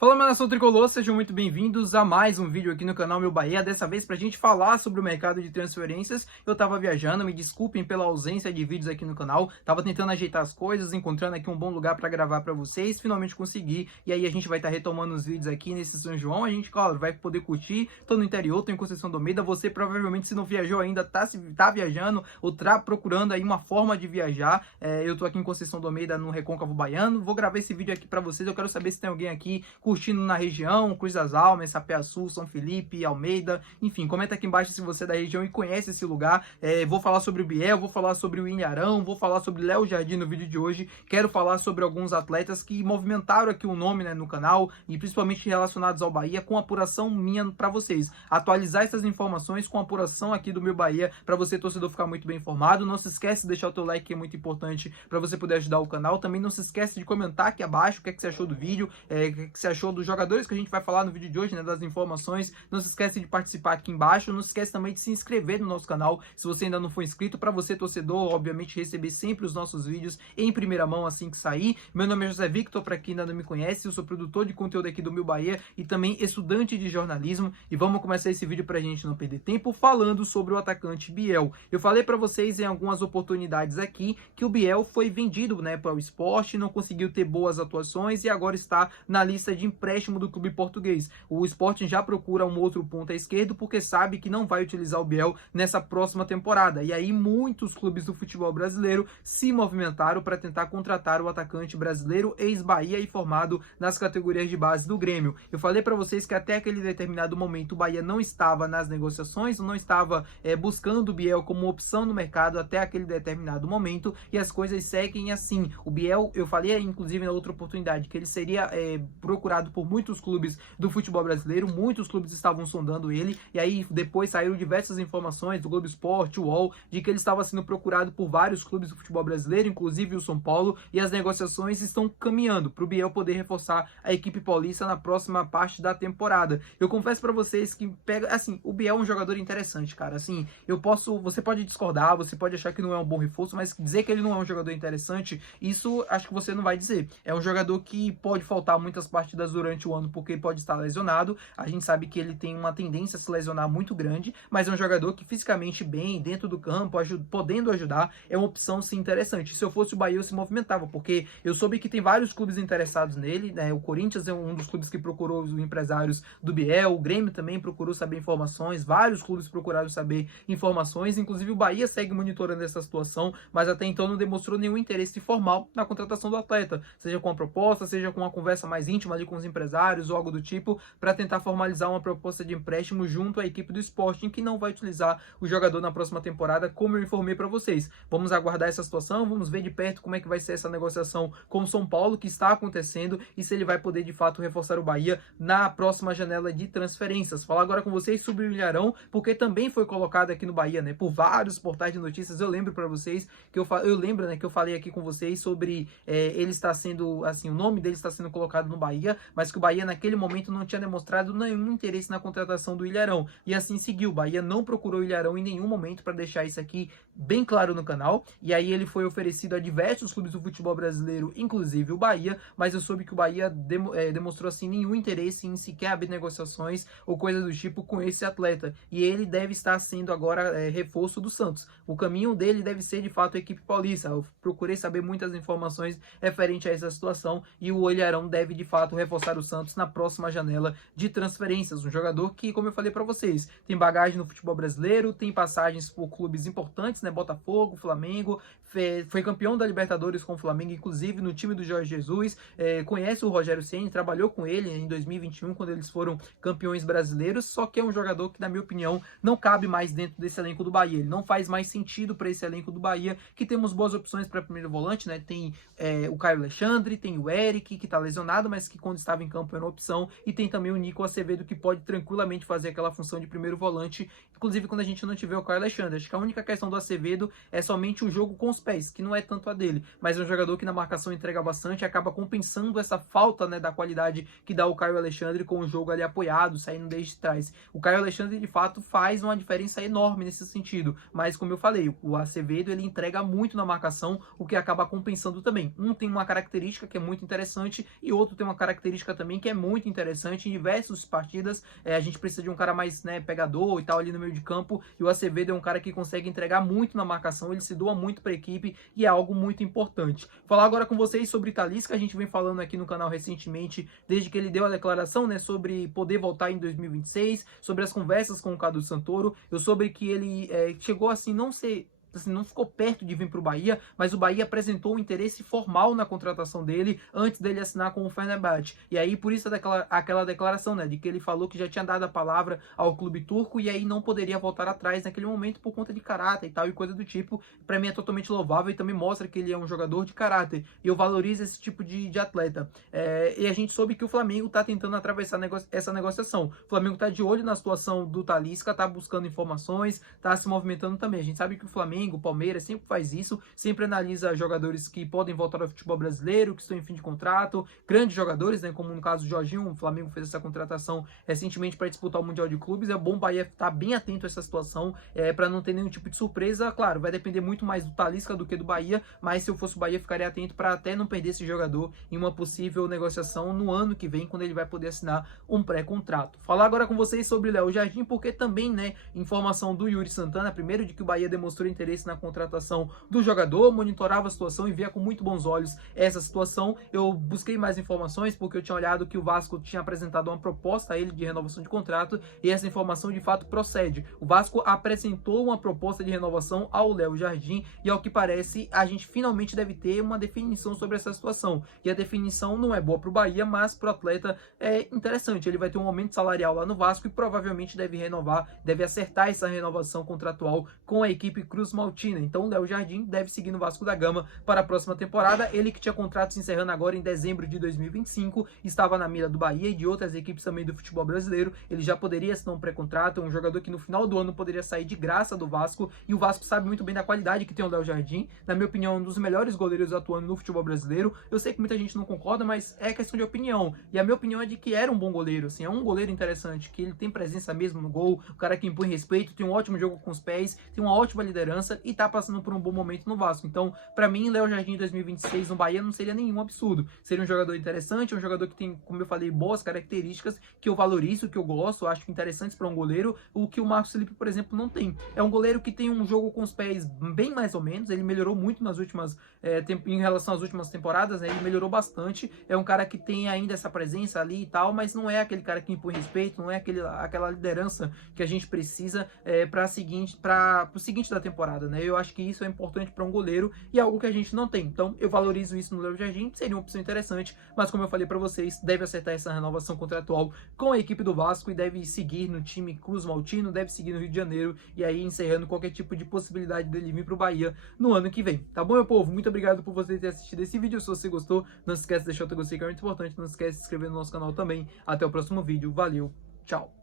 Fala, minha nação tricolor, sejam muito bem-vindos a mais um vídeo aqui no canal Meu Bahia, dessa vez pra gente falar sobre o mercado de transferências. Eu tava viajando, me desculpem pela ausência de vídeos aqui no canal, tava tentando ajeitar as coisas, encontrando aqui um bom lugar pra gravar pra vocês, finalmente consegui, e aí a gente vai estar retomando os vídeos aqui nesse São João, a gente, claro, vai poder curtir. Tô no interior, tô em Conceição do Almeida, você provavelmente, se não viajou ainda, tá viajando ou tá procurando aí uma forma de viajar. Eu tô aqui em Conceição do Almeida, no Recôncavo Baiano, vou gravar esse vídeo aqui pra vocês, eu quero saber se tem alguém aqui curtindo na região, Cruz das Almas, Sapé-Açu, São Felipe, Almeida, enfim, comenta aqui embaixo se você é da região e conhece esse lugar. Vou falar sobre o Biel, vou falar sobre o Ilharão, vou falar sobre Léo Jardim no vídeo de hoje, quero falar sobre alguns atletas que movimentaram aqui o nome, né, no canal, e principalmente relacionados ao Bahia, com apuração minha para vocês, atualizar essas informações com apuração aqui do Meu Bahia, para você, torcedor, ficar muito bem informado. Não se esquece de deixar o teu like, que é muito importante para você poder ajudar o canal. Também não se esquece de comentar aqui abaixo o que é que você achou do vídeo, o que é que você achou dos jogadores que a gente vai falar no vídeo de hoje, né, das informações. Não se esquece de participar aqui embaixo, não se esquece também de se inscrever no nosso canal, se você ainda não for inscrito, para você, torcedor, obviamente receber sempre os nossos vídeos em primeira mão assim que sair. Meu nome é José Victor, para quem ainda não me conhece, eu sou produtor de conteúdo aqui do Meu Bahia e também estudante de jornalismo, e vamos começar esse vídeo pra gente não perder tempo falando sobre o atacante Biel. Eu falei para vocês em algumas oportunidades aqui que o Biel foi vendido, né, para o Sport, não conseguiu ter boas atuações e agora está na lista de empréstimo do clube português. O Sporting já procura um outro ponta esquerdo porque sabe que não vai utilizar o Biel nessa próxima temporada. E aí muitos clubes do futebol brasileiro se movimentaram para tentar contratar o atacante brasileiro, ex-Bahia e formado nas categorias de base do Grêmio. Eu falei para vocês que até aquele determinado momento o Bahia não estava nas negociações, não estava buscando o Biel como opção no mercado até aquele determinado momento, e as coisas seguem assim. O Biel, eu falei inclusive na outra oportunidade que ele seria procurado por muitos clubes do futebol brasileiro, muitos clubes estavam sondando ele, e aí depois saíram diversas informações do Globo Esporte, o UOL, de que ele estava sendo procurado por vários clubes do futebol brasileiro, inclusive o São Paulo, e as negociações estão caminhando para o Biel poder reforçar a equipe paulista na próxima parte da temporada. Eu confesso para vocês que assim, o Biel é um jogador interessante, cara, assim, você pode discordar, você pode achar que não é um bom reforço, mas dizer que ele não é um jogador interessante, isso acho que você não vai dizer. É um jogador que pode faltar muitas partidas durante o ano porque pode estar lesionado. A gente sabe que ele tem uma tendência a se lesionar muito grande, mas é um jogador que fisicamente bem, dentro do campo, podendo ajudar, é uma opção sim interessante. Se eu fosse o Bahia, eu se movimentava, porque eu soube que tem vários clubes interessados nele, né? O Corinthians é um dos clubes que procurou os empresários do Biel, o Grêmio também procurou saber informações, vários clubes procuraram saber informações, inclusive o Bahia segue monitorando essa situação, mas até então não demonstrou nenhum interesse formal na contratação do atleta, seja com a proposta, seja com uma conversa mais íntima ali com os empresários ou algo do tipo, para tentar formalizar uma proposta de empréstimo junto à equipe do Sporting, que não vai utilizar o jogador na próxima temporada, como eu informei para vocês. Vamos aguardar essa situação, vamos ver de perto como é que vai ser essa negociação com o São Paulo, que está acontecendo, e se ele vai poder de fato reforçar o Bahia na próxima janela de transferências. Falar agora com vocês sobre o Ilharão, porque também foi colocado aqui no Bahia, né, por vários portais de notícias. Eu lembro para vocês que eu lembro, né, que eu falei aqui com vocês sobre ele está sendo, assim, o nome dele está sendo colocado no Bahia, mas que o Bahia naquele momento não tinha demonstrado nenhum interesse na contratação do Ilharão, e assim seguiu. O Bahia não procurou o Ilharão em nenhum momento, para deixar isso aqui bem claro no canal, e aí ele foi oferecido a diversos clubes do futebol brasileiro, inclusive o Bahia, mas eu soube que o Bahia demonstrou assim nenhum interesse em sequer abrir negociações ou coisa do tipo com esse atleta, e ele deve estar sendo agora reforço do Santos. O caminho dele deve ser de fato a equipe paulista. Eu procurei saber muitas informações referente a essa situação, e o Ilharão deve de fato reforçar o Santos na próxima janela de transferências. Um jogador que, como eu falei para vocês, tem bagagem no futebol brasileiro, tem passagens por clubes importantes, né, Botafogo, Flamengo, foi campeão da Libertadores com o Flamengo, inclusive no time do Jorge Jesus, conhece o Rogério Ceni, trabalhou com ele em 2021 quando eles foram campeões brasileiros, só que é um jogador que, na minha opinião, não cabe mais dentro desse elenco do Bahia. Ele não faz mais sentido para esse elenco do Bahia, que temos boas opções para primeiro volante, né? Tem o Caio Alexandre, tem o Eric, que está lesionado, mas que quando estava em campo era uma opção, e tem também o Nico Acevedo, que pode tranquilamente fazer aquela função de primeiro volante, inclusive quando a gente não tiver o Caio Alexandre. Acho que a única questão do Acevedo é somente o jogo com os pés, que não é tanto a dele, mas é um jogador que na marcação entrega bastante e acaba compensando essa falta, né, da qualidade que dá o Caio Alexandre com o jogo ali apoiado, saindo desde trás. O Caio Alexandre de fato faz uma diferença enorme nesse sentido, mas como eu falei, o Acevedo ele entrega muito na marcação, o que acaba compensando também. Um tem uma característica que é muito interessante e outro tem uma característica característica também que é muito interessante em diversas partidas. A gente precisa de um cara mais, né, pegador e tal ali no meio de campo, e o Acevedo é um cara que consegue entregar muito na marcação, ele se doa muito para a equipe e é algo muito importante. Falar agora com vocês sobre Talisca, a gente vem falando aqui no canal recentemente, desde que ele deu a declaração, né, sobre poder voltar em 2026, sobre as conversas com o Cadu Santoro. Eu soube que ele chegou assim, não ficou perto de vir para o Bahia, mas o Bahia apresentou um interesse formal na contratação dele antes dele assinar com o Fenerbahçe. E aí, por isso aquela declaração, né, de que ele falou que já tinha dado a palavra ao clube turco e aí não poderia voltar atrás naquele momento por conta de caráter e tal e coisa do tipo. Para mim é totalmente louvável e também mostra que ele é um jogador de caráter. E eu valorizo esse tipo de atleta. E a gente soube que o Flamengo está tentando atravessar essa negociação. O Flamengo está de olho na situação do Talisca, está buscando informações, está se movimentando também. A gente sabe que o Flamengo, o Palmeiras sempre faz isso, sempre analisa jogadores que podem voltar ao futebol brasileiro, que estão em fim de contrato, grandes jogadores, né, como no caso do Jorginho. O Flamengo fez essa contratação recentemente para disputar o Mundial de Clubes. É bom o Bahia estar bem atento a essa situação, para não ter nenhum tipo de surpresa. Claro, vai depender muito mais do Talisca do que do Bahia, mas se eu fosse o Bahia, ficaria atento para até não perder esse jogador em uma possível negociação no ano que vem, quando ele vai poder assinar um pré-contrato. Falar agora com vocês sobre Léo Jardim, porque também, né, informação do Yuri Santana, primeiro, de que o Bahia demonstrou interesse na contratação do jogador, monitorava a situação e via com muito bons olhos essa situação. Eu busquei mais informações porque eu tinha olhado que o Vasco tinha apresentado uma proposta a ele de renovação de contrato e essa informação de fato procede. O Vasco apresentou uma proposta de renovação ao Léo Jardim e, ao que parece, a gente finalmente deve ter uma definição sobre essa situação. E a definição não é boa para o Bahia, mas para o atleta é interessante. Ele vai ter um aumento salarial lá no Vasco e provavelmente deve renovar, deve acertar essa renovação contratual com a equipe Cruz Maltina. Então o Léo Jardim deve seguir no Vasco da Gama para a próxima temporada. Ele que tinha contrato se encerrando agora em dezembro de 2025, estava na mira do Bahia e de outras equipes também do futebol brasileiro. Ele já poderia assinar um pré-contrato, um jogador que no final do ano poderia sair de graça do Vasco, e o Vasco sabe muito bem da qualidade que tem o Léo Jardim. Na minha opinião, um dos melhores goleiros atuando no futebol brasileiro. Eu sei que muita gente não concorda, mas é questão de opinião. E a minha opinião é de que era um bom goleiro, assim, é um goleiro interessante, que ele tem presença mesmo no gol, o cara que impõe respeito, tem um ótimo jogo com os pés, tem uma ótima liderança e tá passando por um bom momento no Vasco. Então, para mim, Léo Jardim em 2026 no Bahia não seria nenhum absurdo. Seria um jogador interessante, um jogador que tem, como eu falei, boas características, que eu valorizo, que eu gosto, acho interessantes para um goleiro, o que o Marcos Felipe, por exemplo, não tem. É um goleiro que tem um jogo com os pés bem mais ou menos, ele melhorou muito nas últimas, em relação às últimas temporadas, né? Ele melhorou bastante. É um cara que tem ainda essa presença ali e tal, mas não é aquele cara que impõe respeito, não é aquela liderança que a gente precisa para o seguinte da temporada, né? Eu acho que isso é importante para um goleiro e é algo que a gente não tem. Então, eu valorizo isso no Léo Jardim, seria uma opção interessante, mas como eu falei para vocês, deve acertar essa renovação contratual com a equipe do Vasco e deve seguir no time Cruz Maltino, deve seguir no Rio de Janeiro e aí encerrando qualquer tipo de possibilidade dele vir para o Bahia no ano que vem. Tá bom, meu povo? Muito obrigado por você ter assistido esse vídeo. Se você gostou, não se esquece de deixar o teu gostei, que é muito importante. Não se esquece de se inscrever no nosso canal também. Até o próximo vídeo. Valeu, tchau!